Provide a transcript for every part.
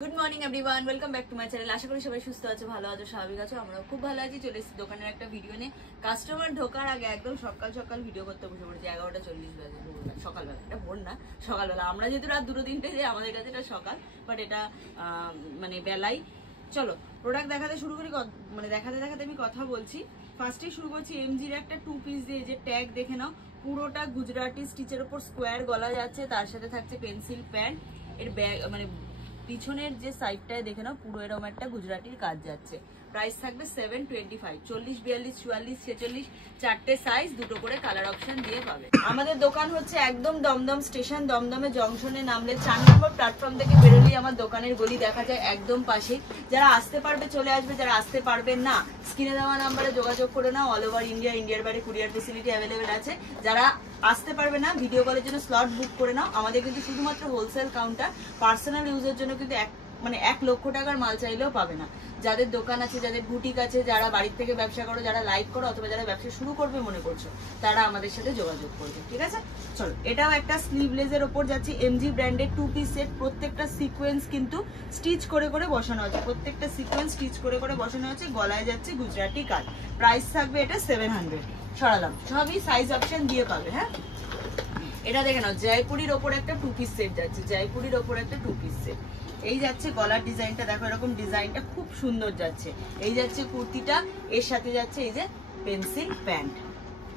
Good morning everyone, welcome back to my channel. আশা করি সবাই সুস্থ আছো, ভালো আছো, স্বাভাবিক আছো। আমরা খুব ভালো আছি। চলে এসেছি দোকানের একটা ভিডিও নিয়ে। কাস্টমার ঢোকার আগে একদম সকাল সকাল ভিডিও করতে বসে পড়েছি। 11:40 বাজে, সকালবেলা। এটা ভোর না, সকালবেলা। আমরা যেহেতু রাত 2-3টে যাই, আমাদের কাছে এটা সকাল, বাট এটা মানে বেলাই। চলো প্রোডাক্ট দেখাতে শুরু করি। মানে দেখাতে দেখাতে আমি কথা বলছি। ফার্স্টে শুরু করছি এমজির একটা 2 পিস দিয়ে। যে ট্যাগ দেখে নাও, পুরোটা গুজরাটি স্টিচের উপর স্কোয়ার গলা যাচ্ছে, তার সাথে থাকছে পেন্সিল প্যান্ট। এর ব্যাগ মানে পিছনের যে সাইডটায় দেখে নাও, পুরো এরকম একটা গুজরাটির কাজ যাচ্ছে। প্রাইস থাকবে 725। 40, 42, 44, 46 চারটে সাইজ, দুটো করে কালার অপশন দিয়ে পাবে। আমাদের দোকান হচ্ছে একদম দমদম স্টেশন। দমদমে জংশনে নামলে 4 নম্বর প্ল্যাটফর্ম থেকে বেরোলেই আমার দোকানের গলি দেখা যায়, একদম পাশে। যারা আসতে পারবে চলে আসবে, যারা আসতে পারবে না স্ক্রিনে দেওয়া নাম্বারে যোগাযোগ করে নাও। অল ওভার ইন্ডিয়া, ইন্ডিয়ার বাইরে কুরিয়ার ফেসিলিটি অ্যাভেলেবেল আছে। যারা আসতে পারবে না, ভিডিও কলের জন্য স্লট বুক করে নাও। আমাদের কিন্তু শুধুমাত্র হোলসেল কাউন্টার, পার্সোনাল ইউজের জন্য কিন্তু 1 লক্ষ টাকার মাল চাইলেও পাবে না। যাদের দোকান আছে, যাদের বুটিক আছে, যারা বাড়ির থেকে ব্যবসা করো, যারা লাইভ করো, অথবা যারা ব্যবসা শুরু করবে মনে করছো, তারা আমাদের সাথে যোগাযোগ করবে। ঠিক আছে, চলো। এটাও একটা স্লিভলেসের ওপর যাচ্ছে, এমজি ব্র্যান্ডের 2 পিস সেট। প্রত্যেকটা সিকোয়েন্স কিন্তু স্টিচ করে করে বসানো আছে। প্রত্যেকটা সিকোয়েন্স স্টিচ করে করে বসানো আছে। গলায় যাচ্ছে গুজরাটি কাজ। প্রাইস থাকবে এটা 700। সরালাম, সবই সাইজ অপশন দিয়ে পাবে। হ্যাঁ, এটা দেখে নাও, জয়পুরির ওপর একটা 2 পিস সেট যাচ্ছে। জয়পুরির ওপর একটা 2 পিস সেট। এই যাচ্ছে গলার ডিজাইনটা, দেখো এরকম ডিজাইনটা খুব সুন্দর যাচ্ছে। এই যাচ্ছে কুর্তিটা, এর সাথে যাচ্ছে এই যে পেন্সিল প্যান্ট,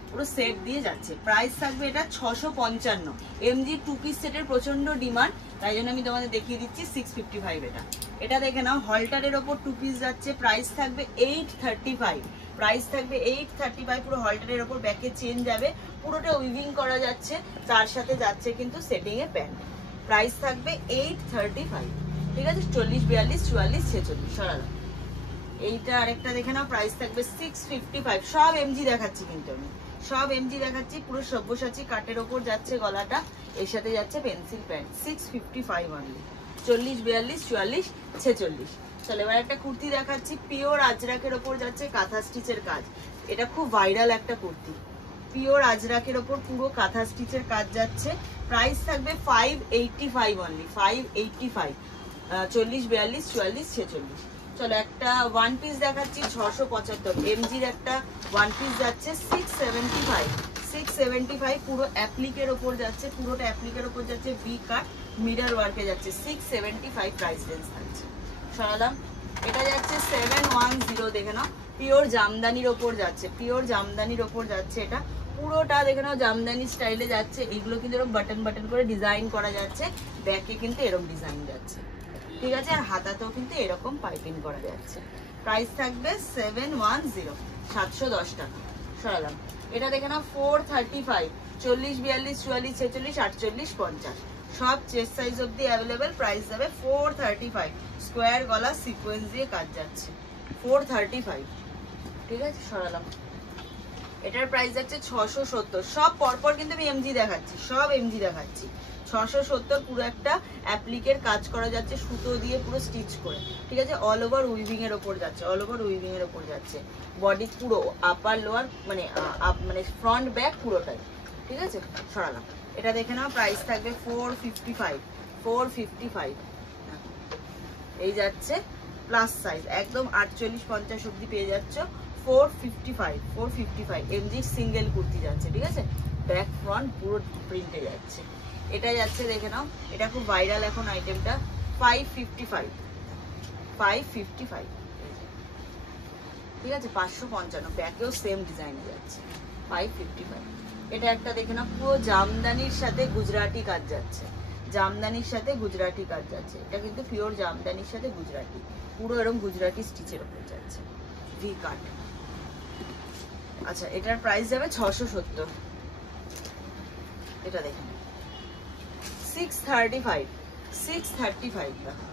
পুরো সেট দিয়ে যাচ্ছে। প্রাইস থাকবে এটা 655। এমজি 2 পিস সেটের প্রচন্ড ডিমান্ড, তাই জন্য আমি তোমাদের দেখিয়ে দিচ্ছি 655। এটা দেখে নাও, হলটারের ওপর 2 পিস যাচ্ছে। প্রাইস থাকবে 835। প্রাইস থাকবে 835। পুরো হলটারের ওপর ব্যাকে চেন যাবে, পুরোটা উইভিং করা যাচ্ছে, তার সাথে যাচ্ছে কিন্তু সেটিং এ প্যান্ট। প্রাইস থাকবে 835। ঠিক আছে, 40, 42, 44, 46 সরালাম। এইটা আরেকটা দেখে নাও, প্রাইস থাকবে 655। সব এমজি দেখাচ্ছি, কিন্তু আমি সব এমজি দেখাচ্ছি। পুরো সব্যসাচী কাটের ওপর যাচ্ছে গলাটা, এর সাথে যাচ্ছে পেন্সিল প্যান্ট। 655 অনলি। 40, 42, 44, 46। চলো এবার একটা কুর্তি দেখাচ্ছি, পিওর আজরাকের ওপর যাচ্ছে, কাঁথা স্টিচের কাজ। এটা খুব ভাইরাল একটা কুর্তি। পিওর আজরাকের ওপর পুরো কাঁথা স্টিচের কাজ যাচ্ছে। প্রাইস থাকবে 585 অনলি। 585। 40, 42, 44, 46। চলো একটা 1 পিস দেখাচ্ছি, 675। এমজির একটা 1 পিস যাচ্ছে 675। 675 পুরো অ্যাপ্লিকের ওপর যাচ্ছে, পুরোটা অ্যাপ্লিকের ওপর যাচ্ছে, ভি কাট মিরর ওয়ার্কে যাচ্ছে। 675 প্রাইস রেঞ্জ থাকছে। সরালাম। এটা যাচ্ছে 710। দেখে নাও, পিওর জামদানির ওপর যাচ্ছে, পিওর জামদানির ওপর যাচ্ছে। এটা পুরোটা দেখে নাও জামদানি স্টাইলে যাচ্ছে। এগুলো কিন্তু এরকম বাটন বাটন করে ডিজাইন করা যাচ্ছে, ব্যাকে কিন্তু এরকম ডিজাইন যাচ্ছে। ঠিক আছে, আর হাতাতেও কিন্তু এরকম পাইপিং করা যাচ্ছে। প্রাইস থাকবে 710, 710 টাকা। সরালাম। এটা দেখে নাও 435। 40, 42, 44, 46, 48, 50 সব চেস্ট সাইজ অব্দি অ্যাভেলেবেল। প্রাইস যাবে 435। স্কোয়ার গলা সিকোয়েন্স দিয়ে কাজ যাচ্ছে। 435। ঠিক আছে, সরালাম। এটার প্রাইস যাচ্ছে 670। সব পরপর কিন্তু আমি এমজি দেখাচ্ছি, সব এমজি দেখাচ্ছি। 670 পুরো একটা অ্যাপ্লিকের কাজ করা যাচ্ছে, সুতো দিয়ে পুরো স্টিচ করে। ঠিক আছে, অল ওভার উইভিং এর ওপর যাচ্ছে, অল ওভার উইভিং এর ওপর যাচ্ছে। বডি পুরো আপার লোয়ার মানে ফ্রন্ট ব্যাক পুরোটাই। ঠিক আছে, সরালাম। এটা দেখে নাও, প্রাইস থাকবে 455। 455। এই যাচ্ছে প্লাস সাইজ, একদম 48-50 অব্দি পেয়ে যাচ্ছ। 455। 455 এমজি সিঙ্গেল কুর্তি যাচ্ছে। ঠিক আছে, ব্যাক ফ্রন্ট পুরো প্রিন্টে যাচ্ছে। এটা যাচ্ছে দেখে নাও, এটা খুব ভাইরাল এখন আইটেমটা। 555। 555। ঠিক আছে, 555। ব্যাকেও সেম ডিজাইনে যাচ্ছে। 555। এটা একটা দেখে নাও, পুরো জামদানির সাথে গুজরাটি কাজ যাচ্ছে, জামদানির সাথে গুজরাটি কাজ যাচ্ছে। এটা কিন্তু পিওর জামদানির সাথে গুজরাটি, পুরো এরকম গুজরাটি স্টিচের উপর যাচ্ছে, ভি কাট। আচ্ছা, এটার প্রাইস যাবে 670। এটা দেখেন 635। 635 টাকা।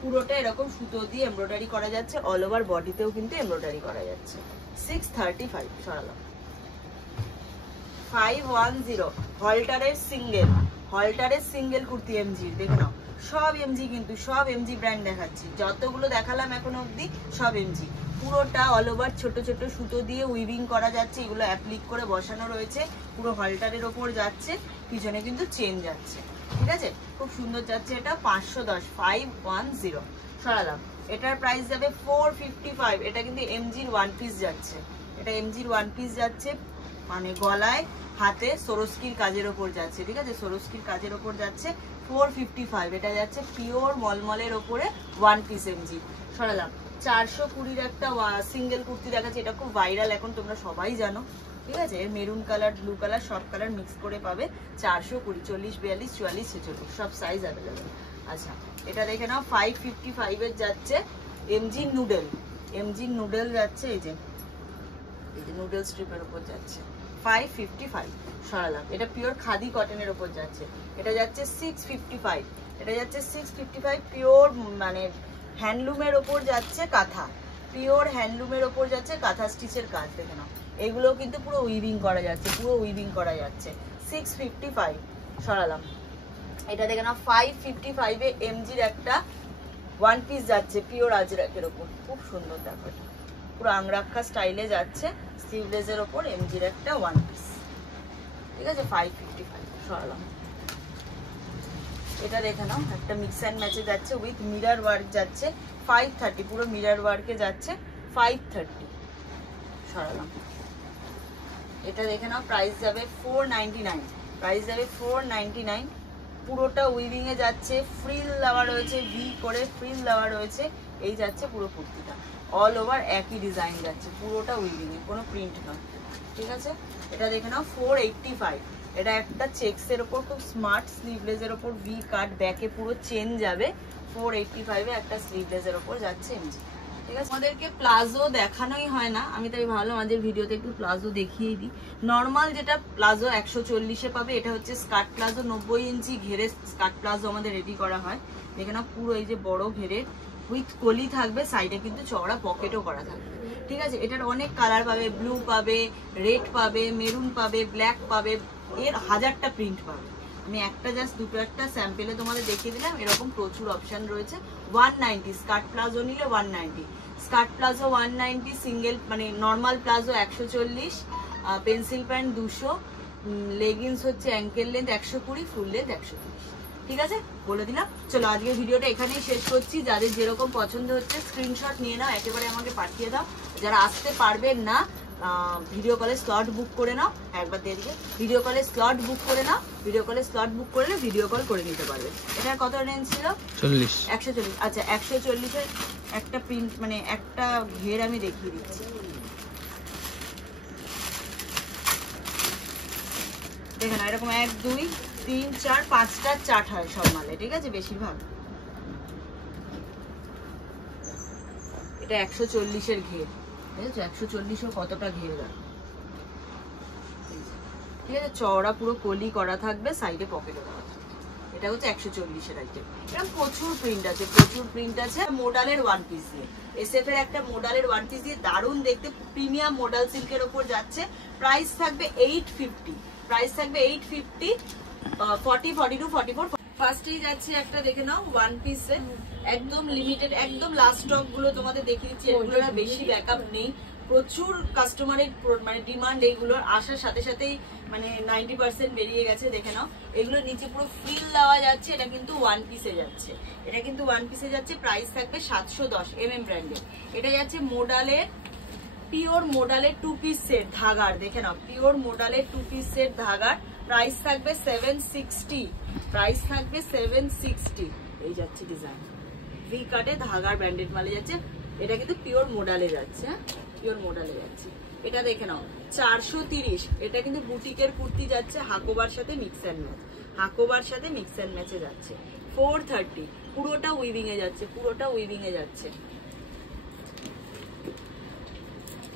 পুরোটা এরকম সুতো দিয়ে এমব্রয়ডারি করা যাচ্ছে, অল ওভার বডিতেও কিন্তু এমব্রয়ডারি করা যাচ্ছে। 635। সরালাম। 510। হলটারের সিঙ্গেল, হলটারের সিঙ্গেল কুর্তি এমজি। দেখে নাও, সব এমজি, কিন্তু সব এমজি ব্র্যান্ড দেখাচ্ছি। যতগুলো দেখালাম এখন অবধি সব এমজি। পুরোটা অল ওভার ছোট ছোট সুতো দিয়ে উইভিং করা যাচ্ছে, এগুলো অ্যাপ্লিক করে বসানো রয়েছে। পুরো হলটারের ওপর যাচ্ছে, পিছনে কিন্তু চেন যাচ্ছে। ঠিক আছে, খুব সুন্দর যাচ্ছে এটা 510 510 সরালাম। এটার প্রাইস যাবে 455। এটা কিন্তু এমজির ওয়ান পিস যাচ্ছে, এটা এমজির ওয়ান পিস যাচ্ছে, মানে গলায় হাতে সরস্কির কাজের ওপর যাচ্ছে, ঠিক আছে, সরস্কির কাজের ওপর যাচ্ছে 455। এটা যাচ্ছে পিওর মলমলের ওপরে ওয়ান পিস এমজি সরালাম। 420-র একটা সিঙ্গেল কুর্তি দেখাচ্ছে, এটা খুব ভাইরাল এখন, তোমরা সবাই জানো, ঠিক আছে। এর মেরুন কালার ব্লু কালার সব কালার মিক্স করে পাবে। 420, 40, 42, 44, 46 সব সাইজ অ্যাভেলেবেল। আচ্ছা, এটা দেখে নাও 555-এর যাচ্ছে এমজি নুডল, এমজি নুডল যাচ্ছে, এই যে নুডল স্ট্রিপের উপর যাচ্ছে 555 সরালাম। এটা পিওর খাদি কটনের উপর যাচ্ছে, এটা যাচ্ছে 655, এটা যাচ্ছে 655 পিওর মানে হ্যান্ডলুমের ওপর যাচ্ছে কাঁথা, পিওর হ্যান্ডলুমের ওপর যাচ্ছে কাঁথা স্টিচের কাজ, দেখে নাও এগুলো কিন্তু পুরো উইভিং করা যাচ্ছে, পুরো উইভিং করা যাচ্ছে 655 সরালাম। এটা দেখে নাও 555-এ এমজির একটা ওয়ান পিস যাচ্ছে পিওর আজরাকের ওপর, খুব সুন্দর দেখো, পুরো আংরাক্ষা স্টাইলে যাচ্ছে, স্লিভলেসের ওপর এমজির একটা ওয়ান পিস, ঠিক আছে 555 সরালাম। এটা দেখে নাও একটা মিক্স অ্যান্ড ম্যাচে যাচ্ছে উইথ মিরর ওয়ার্ক যাচ্ছে 530, পুরো মিরর ওয়ার্কে যাচ্ছে 530 সরালাম। এটা দেখে নাও প্রাইস যাবে 499, প্রাইস যাবে 499, পুরোটা উইভিং এ যাচ্ছে, ফ্রিল দেওয়া রয়েছে, ভি করে ফ্রিল দেওয়া রয়েছে, এই যাচ্ছে পুরো কুর্তিটা, অল ওভার একই ডিজাইন যাচ্ছে, পুরোটা উইভিং এ, কোনো প্রিন্ট নয়, ঠিক আছে। এটা দেখে নাও 485, এটা একটা চেক্সের ওপর খুব স্মার্ট স্লিভলেসের ওপর ভি কাট, ব্যাকে পুরো চেন যাবে, 485-এ একটা স্লিভলেসের ওপর যাচ্ছে এমজি, ঠিক আছে। আমাদেরকে প্লাজো দেখানোই হয় না, আমি তাই ভাবলাম আমাদের ভিডিওতে একটু প্লাজো দেখিয়ে দিই। নর্মাল যেটা প্লাজো 140-এ পাবে, এটা হচ্ছে স্কার্ট প্লাজো, 90 ইঞ্চি ঘেরে স্কার্ট প্লাজো আমাদের রেডি করা হয়, দেখে নাও পুরো এই যে বড় ঘেরে উইথ কলি থাকবে, সাইডে কিন্তু চওড়া পকেটও করা থাকবে, ঠিক আছে। এটার অনেক কালার পাবে, ব্লু পাবে, রেড পাবে, মেরুন পাবে, ব্ল্যাক পাবে, এর 1000টা প্রিন্ট পাবে। আমি একটা জাস্ট দুটো একটা স্যাম্পেলে তোমাদের দেখিয়ে দিলাম, এরকম প্রচুর অপশন রয়েছে। 190 স্কার্ট প্লাজো নিলে 190, স্কার্ট প্লাজো 190, সিঙ্গেল মানে normal palazzo 140, pencil pant 200, leggings হচ্ছে অ্যাঙ্কেল লেন্থ 120, ফুল লেন্থ 130, ঠিক আছে, বলে দিলাম। চলো আজকের ভিডিওটা এখানেই শেষ করছি। যাদের যেরকম পছন্দ হচ্ছে স্ক্রিনশট নিয়ে নাও, একেবারে আমাকে পাঠিয়ে দাও। যারা আসতে পারবেন না ভিডিও কলে স্লট বুক করে নাও, একবার দিয়ে দিকে ভিডিও কলে স্লট বুক করে নাও, ভিডিও কলে স্লট বুক করলে ভিডিও কল করে নিতে পারবে। এটার কত রেঞ্জ ছিল? 40, 140। আচ্ছা 140-এর একটা প্রিন্ট মানে একটা ঘের আমি দেখিয়ে দিচ্ছি, দেখে না এরকম 1 2 3 4 5টা চার্ট হয় সব মালে, ঠিক আছে, বেশিরভাগ। এটা 140-এর ঘের, ঠিক আছে, 140-ও কতটা ঘের, ঠিক আছে, চওড়া পুরো কলি করা থাকবে, সাইডে পকেটও দেওয়া থাকবে। এটা হচ্ছে 140-এর আইটেম। এরকম প্রচুর প্রিন্ট আছে, প্রচুর প্রিন্ট আছে। মোডালের ওয়ান পিস দিয়ে, এসএফ এর একটা মোডালের ওয়ান পিস দিয়ে দারুণ দেখতে, প্রিমিয়াম মোডাল সিল্কের ওপর যাচ্ছে, প্রাইস থাকবে 850, প্রাইস থাকবে 850, 40 42 44। ফার্স্টেই যাচ্ছে একটা দেখে নাও ওয়ান পিসে, একদম লিমিটেড, একদম লাস্ট স্টক গুলো তোমাদের দেখিয়ে দিচ্ছি, এগুলোর বেশি ব্যাকআপ নেই, প্রচুর কাস্টমারের মানে ডিমান্ড, এইগুলোর আসার সাথে সাথেই মানে 90% বেরিয়ে গেছে, দেখে নাও। এগুলো নিচে পুরো ফ্রিল দেওয়া যাচ্ছে, এটা কিন্তু ওয়ান পিসে যাচ্ছে, এটা কিন্তু ওয়ান পিসে যাচ্ছে, প্রাইস থাকবে 710 mm ব্র্যান্ডের। এটা যাচ্ছে মোডালের, পিওর মোডালের 2 পিস সেট ধাগার, দেখে নাও পিওর মোডালের 2 পিস সেট ধাগার, প্রাইস থাকবে 760, প্রাইস থাকবে 760। এই যাচ্ছে ডিজাইন ভি কাটে ধাগার ব্র্যান্ডেড মালে যাচ্ছে, এটা কিন্তু পিওর মোডালে যাচ্ছে, হ্যাঁ পিওর মোডালে যাচ্ছে। এটা দেখে নাও 430, এটা কিন্তু বুটিকের কুর্তি যাচ্ছে, হাকোবার সাথে মিক্স অ্যান্ড ম্যাচ, হাকোবার সাথে মিক্স অ্যান্ড ম্যাচে যাচ্ছে। 430, পুরোটা উইভিং এ যাচ্ছে, পুরোটা উইভিং এ যাচ্ছে।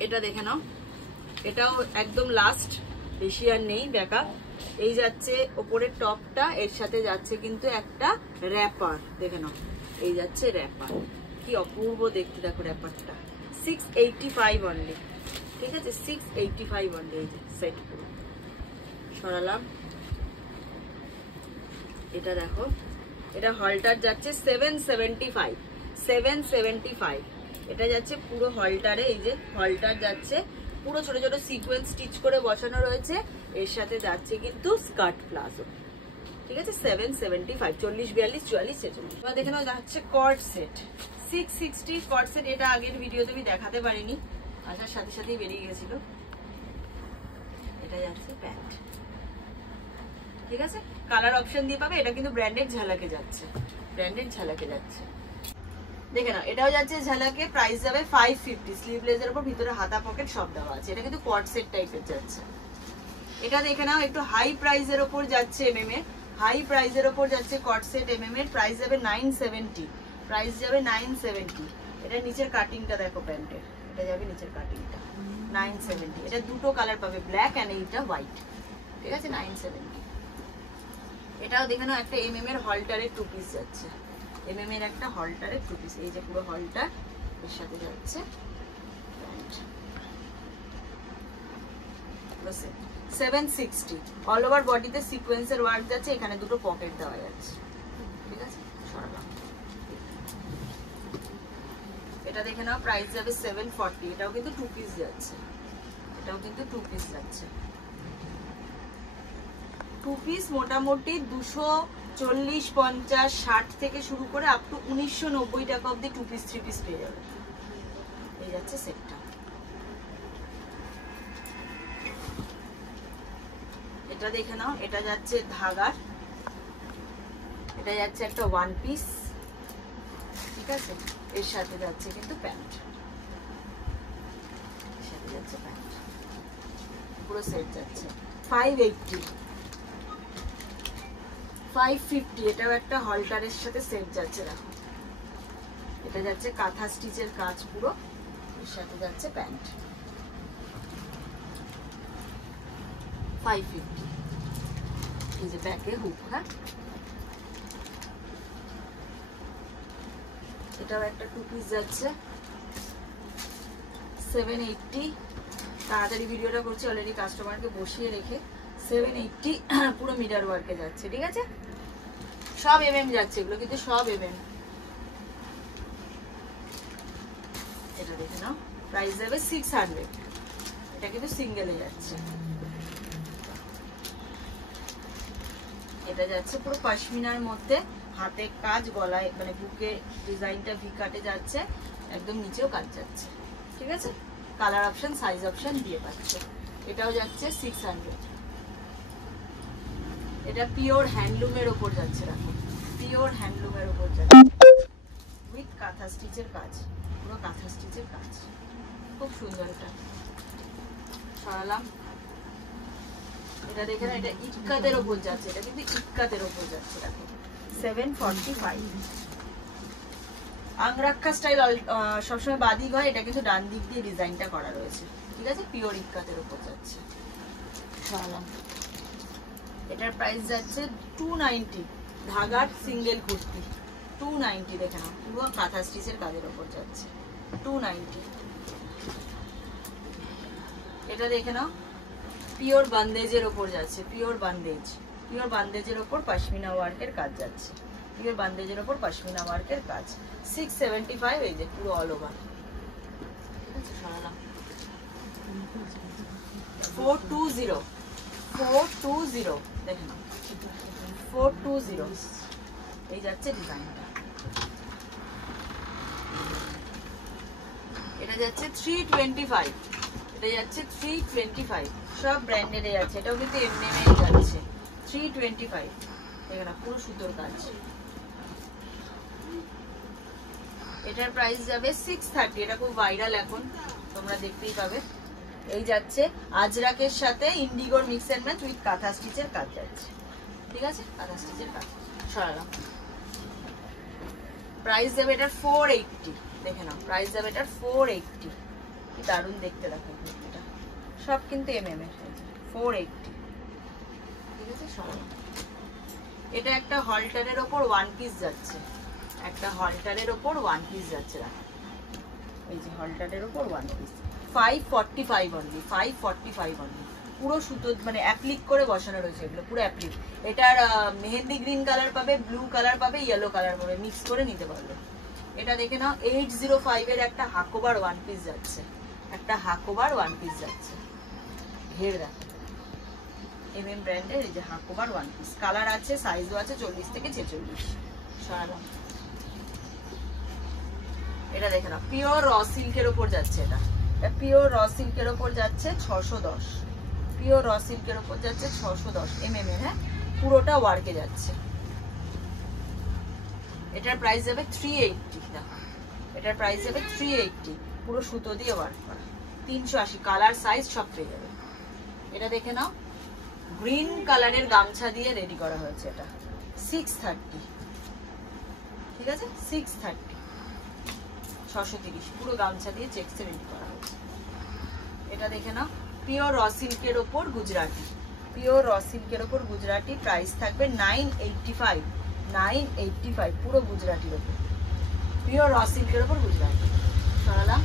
এটা দেখে নাও, এটাও একদম লাস্ট, বেশি আর নেই ব্যাকআপ। এই যাচ্ছে ওপরের টপটা, এর সাথে যাচ্ছে কিন্তু একটা র্যাপার, দেখে নাও এই যাচ্ছে র্যাপার, কি অপূর্ব দেখতে, দেখো র্যাপারটা 685 অনলি, ঠিক আছে 685 অনলি। এই যে সেট পুরো সরালাম। এটা দেখো, এটা হলটার যাচ্ছে 775, 775, এটা যাচ্ছে পুরো হলটারে, এই যে হলটার যাচ্ছে পুরো ছোট ছোট সিকোয়েন্স স্টিচ করে বসানো রয়েছে, এর সাথে যাচ্ছে কিন্তু স্কার্ট প্লাজো, ঠিক আছে 775 40 42 44 46। এবার দেখে নাও যাচ্ছে কর্ড সেট 660 কর্ড সেট। এটা আগের ভিডিওতে আমি দেখাতে পারিনি, আসার সাথে সাথেই বেরিয়ে গেছিল। এটা যাচ্ছে প্যান্ট, ঠিক আছে কালার অপশন দিয়ে পাবে। এটা কিন্তু ব্র্যান্ডেড ঝালাকে যাচ্ছে, ব্র্যান্ডেড ঝালাকে যাচ্ছে। দেখে নাও এটাও যাচ্ছে ঝালাকে, প্রাইস যাবে 550। স্লিভলেসের উপর ভিতরে হাতা পকেট সব দেওয়া আছে। এটা কিন্তু কোয়াড সেট টাইপের যাচ্ছে। এটা দেখে নাও একটু হাই প্রাইসের উপর যাচ্ছে এমএম এর, হাই প্রাইসের উপর যাচ্ছে কোয়াড সেট এমএম এর। প্রাইস যাবে 970, প্রাইস যাবে 970। এটা নিচের কাটিংটা দেখো প্যান্টের, এটা যাবে নিচের কাটিংটা 970। এটা দুটো কালার পাবে, ব্ল্যাক এন্ড এইটা হোয়াইট, ঠিক আছে 970। এটাও দেখে নাও একটা এমএম এর হলটারের 2 পিস যাচ্ছে, এমএম এর একটা হলটারের 2 পিস। এই যে পুরো হলটার, এর সাথে যাচ্ছে প্যান্ট, 760। অল ওভার বডিতে সিকোয়েন্সের ওয়ার্ক যাচ্ছে, এখানে দুটো পকেট দেওয়া যাচ্ছে, ঠিক আছে সরালাম। এটা দেখে নাও প্রাইস যাবে 740। এটাও কিন্তু 2 পিস যাচ্ছে, এটাও কিন্তু 2 পিস যাচ্ছে। 2 পিস মোটামুটি 240 50 60 থেকে শুরু করে আপ টু 1990 টাকা অবধি 2 পিস 3 পিস পেয়ে যাবে। এই যাচ্ছে সেটটা। এটা দেখে নাও, এটা যাচ্ছে ধাগার, এটা যাচ্ছে একটা 1 পিস, ঠিক আছে এর সাথে যাচ্ছে কিন্তু প্যান্ট, এর সাথে যাচ্ছে প্যান্ট, পুরো সেট যাচ্ছে 580 550। এটাও একটা হলটারের সাথে সেট যাচ্ছে, দেখো এটা যাচ্ছে কাঁথা স্টিচের কাজ পুরো, এর সাথে যাচ্ছে প্যান্ট 550। এই যে ব্যাকে হুক, হ্যাঁ এটাও একটা 2 পিস যাচ্ছে 780। তাড়াতাড়ি ভিডিওটা করছি, অলরেডি কাস্টমারকে বসিয়ে রেখে 780 পুরো মিটার ওয়ার্কে যাচ্ছে, ঠিক আছে সব এমএম যাচ্ছে এগুলো কিন্তু সব এমএম। এটা দেখে নাও প্রাইস যাবে 600। এটা কিন্তু সিঙ্গেলে যাচ্ছে। এটা যাচ্ছে পুরো পশমিনার মধ্যে, হাতে কাজ, গলায় মানে বুকে ডিজাইনটা ভি কাটে যাচ্ছে, একদম নিচেও কাজ যাচ্ছে, ঠিক আছে কালার অপশন সাইজ অপশন দিয়ে পাচ্ছে। এটাও যাচ্ছে 600। এটা পিওর হ্যান্ডলুমের উপর যাচ্ছে, দেখো পিওর হ্যান্ডলুমের উপর যাচ্ছে উইথ কাঁথা স্টিচের কাজ, পুরো কাঁথা স্টিচের কাজ, খুব সুন্দর। এটা সরালাম। এটা দেখে না, এটা ইক্কাতের উপর যাচ্ছে, এটা কিন্তু ইক্কাতের উপর যাচ্ছে, দেখো 745। আংরাক্ষা স্টাইল সবসময় বাদিক হয়, এটা কিন্তু ডান দিক দিয়ে ডিজাইনটা করা রয়েছে, ঠিক আছে পিওর ইক্কাতের উপর যাচ্ছে। সরালাম। এটার প্রাইস যাচ্ছে 290। ধাগার সিঙ্গেল কুর্তি 290। দেখে নাও পুরো কাঁথা স্টিচের কাজের উপর যাচ্ছে 290। এটা দেখে নাও পিওর বান্দেজের উপর যাচ্ছে, পিওর বান্দেজ, পিওর বান্দেজের উপর পশমিনা ওয়ার্কের কাজ যাচ্ছে, পিওর বান্দেজের উপর পশমিনা ওয়ার্কের কাজ 675। এই যে পুরো অল ওভার, ঠিক আছে সরালাম। 420 420 দেখে নাও 420। এই যাচ্ছে ডিজাইনটা। এটা যাচ্ছে 325। এটা যাচ্ছে 325, সব ব্র্যান্ডেড আছে। এটাও কিন্তু এমএম এ যাচ্ছে 325। দেখে না পুরো সুতোর কাজ। এটার প্রাইস যাবে 630। এটা খুব ভাইরাল এখন, তোমরা দেখতেই পাবে। এই যাচ্ছে আজরাকের সাথে ইন্ডিগোর মিক্স এন্ড ম্যাচ উইথ কাঁথা স্টিচের কাজ যাচ্ছে, ঠিক আছে কাঁথা স্টিচের কাজ সরালাম। প্রাইস যাবে এটার 480। দেখে নাও প্রাইস যাবে এটার 480। কি দারুণ দেখতে, দেখো এটা সব কিন্তু এমএম এর 480, ঠিক আছে সরালাম। এটা একটা হলটারের ওপর 1 পিস যাচ্ছে, একটা হলটারের ওপর 1 পিস যাচ্ছে, দেখো এই যে হলটারের ওপর 1 পিস 545 অনলি, 545 অনলি। পুরো সুতো মানে অ্যাপ্লিক করে বসানো রয়েছে, এগুলো পুরো অ্যাপ্লিক। এটার মেহেন্দি গ্রিন কালার পাবে, ব্লু কালার পাবে, ইয়েলো কালার পাবে, মিক্স করে নিতে পারবে। এটা দেখে নাও 805 এর একটা হাকোবার 1 পিস যাচ্ছে, একটা হাকোবার 1 পিস যাচ্ছে। ঘের দেখো MM ব্র্যান্ডের এই যে হাকোবার ওয়ান পিস, কালার আছে, সাইজও আছে 40 থেকে 46। সরালাম। এটা দেখে না, পিওর র সিল্কের উপর যাচ্ছে, এটা পিওর র সিল্কের উপর যাচ্ছে 610, পিওর র সিল্কের উপর যাচ্ছে 610 mm এর। হ্যাঁ, পুরোটা ওয়ার্কে যাচ্ছে। এটার প্রাইস যাবে 380। দেখো এটার প্রাইস যাবে 380, পুরো সুতো দিয়ে ওয়ার্ক করা। 380, কালার সাইজ সব পেয়ে যাবে। এটা দেখে নাও, গ্রিন কালারের গামছা দিয়ে রেডি করা হয়েছে। এটা 630, ঠিক আছে 630, 630, পুরো গামছা দিয়ে চেকসে রেডি করা হয়েছে। এটা দেখে নাও, পিওর র সিল্কের ওপর গুজরাটি, পিওর র সিল্কের ওপর গুজরাটি, প্রাইস থাকবে 985, 985, পুরো গুজরাটির ওপর, পিওর র সিল্কের ওপর গুজরাটি। সরালাম।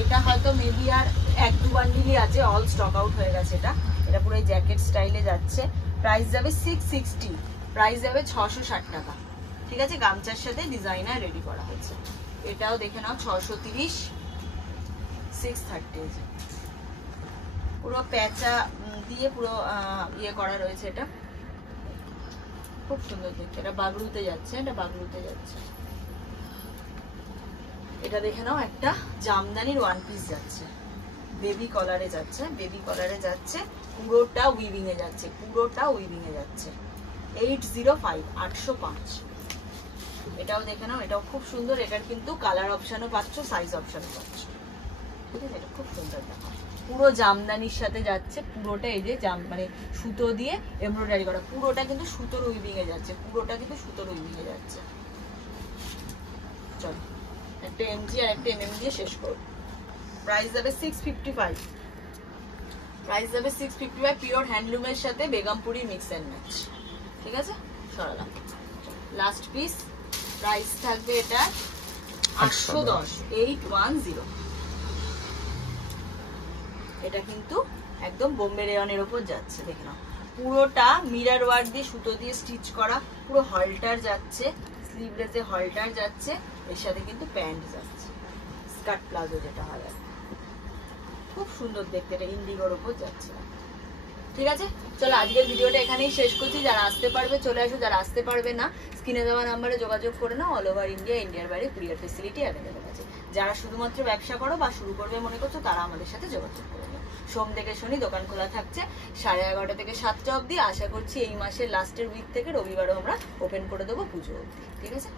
এটা হয়তো মেবি আর 1-2 বান্ডিলই আছে, অল স্টক আউট হয়ে গেছে। এটা পুরো জ্যাকেট স্টাইলে যাচ্ছে। প্রাইস যাবে 660, প্রাইস যাবে 660 টাকা। ঠিক আছে, গামছার সাথে ডিজাইনার রেডি করা হয়েছে। এটাও দেখে নাও 630, 630, পুরো প্যাঁচা দিয়ে পুরো ইয়ে করা রয়েছে। এটা খুব সুন্দর দেখতে, এটা বাগরুতে যাচ্ছে, এটা বাগরুতে যাচ্ছে। এটা দেখে নাও, একটা জামদানির ওয়ান পিস যাচ্ছে, বেবি কলারে যাচ্ছে, বেবি কলারে যাচ্ছে, পুরোটা উইভিং এ যাচ্ছে, পুরোটা উইভিং এ যাচ্ছে। 805, 805। এটাও দেখে নাও, এটাও খুব সুন্দর। এটার কিন্তু কালার অপশনও পাচ্ছ, সাইজ অপশনও পাচ্ছ। ঠিক আছে, এটা খুব সুন্দর। দেখো পুরো জামদানির সাথে যাচ্ছে, পুরোটা এই যে মানে সুতো দিয়ে এমব্রয়ডারি করা, পুরোটা কিন্তু সুতোর উইভিং এ যাচ্ছে, পুরোটা কিন্তু সুতোর উইভিং এ যাচ্ছে। চলো একটা এমজি আর একটা এমএম দিয়ে শেষ করব। প্রাইস যাবে 655, প্রাইস যাবে 655, পিওর হ্যান্ডলুমের সাথে বেগমপুরি মিক্স এন্ড ম্যাচ। ঠিক আছে, সরালাম। লাস্ট পিস, প্রাইস থাকবে এটা 810, 810। এটা কিন্তু একদম বোম্বে রেয়নের উপর যাচ্ছে। দেখে নাও, পুরোটা মিরর ওয়ার্ক দিয়ে সুতো দিয়ে স্টিচ করা, পুরো হলটার যাচ্ছে, স্লিভলেসে হলটার যাচ্ছে, এর সাথে কিন্তু প্যান্ট যাচ্ছে, স্কার্ট প্লাজো যেটা হয়। খুব সুন্দর দেখতে, এটা ইন্ডিগোর উপর যাচ্ছে। ঠিক আছে, চলো আজকের ভিডিওটা এখানেই শেষ করছি। যারা আসতে পারবে চলে আসো, যারা আসতে পারবে না স্ক্রিনে দেওয়া নাম্বারে যোগাযোগ করে নাও। অল ওভার ইন্ডিয়া, ইন্ডিয়ার বাইরে কুরিয়ার ফেসিলিটি অ্যাভেলেবল আছে। যারা শুধুমাত্র ব্যবসা করো বা শুরু করবে মনে করছো, তারা আমাদের সাথে যোগাযোগ করে নাও। সোম থেকে শনি দোকান খোলা থাকছে 11:30 থেকে 7টা অবধি। আশা করছি এই মাসের লাস্টের উইক থেকে রবিবারও আমরা ওপেন করে দেবো পুজো অবধি। ঠিক আছে।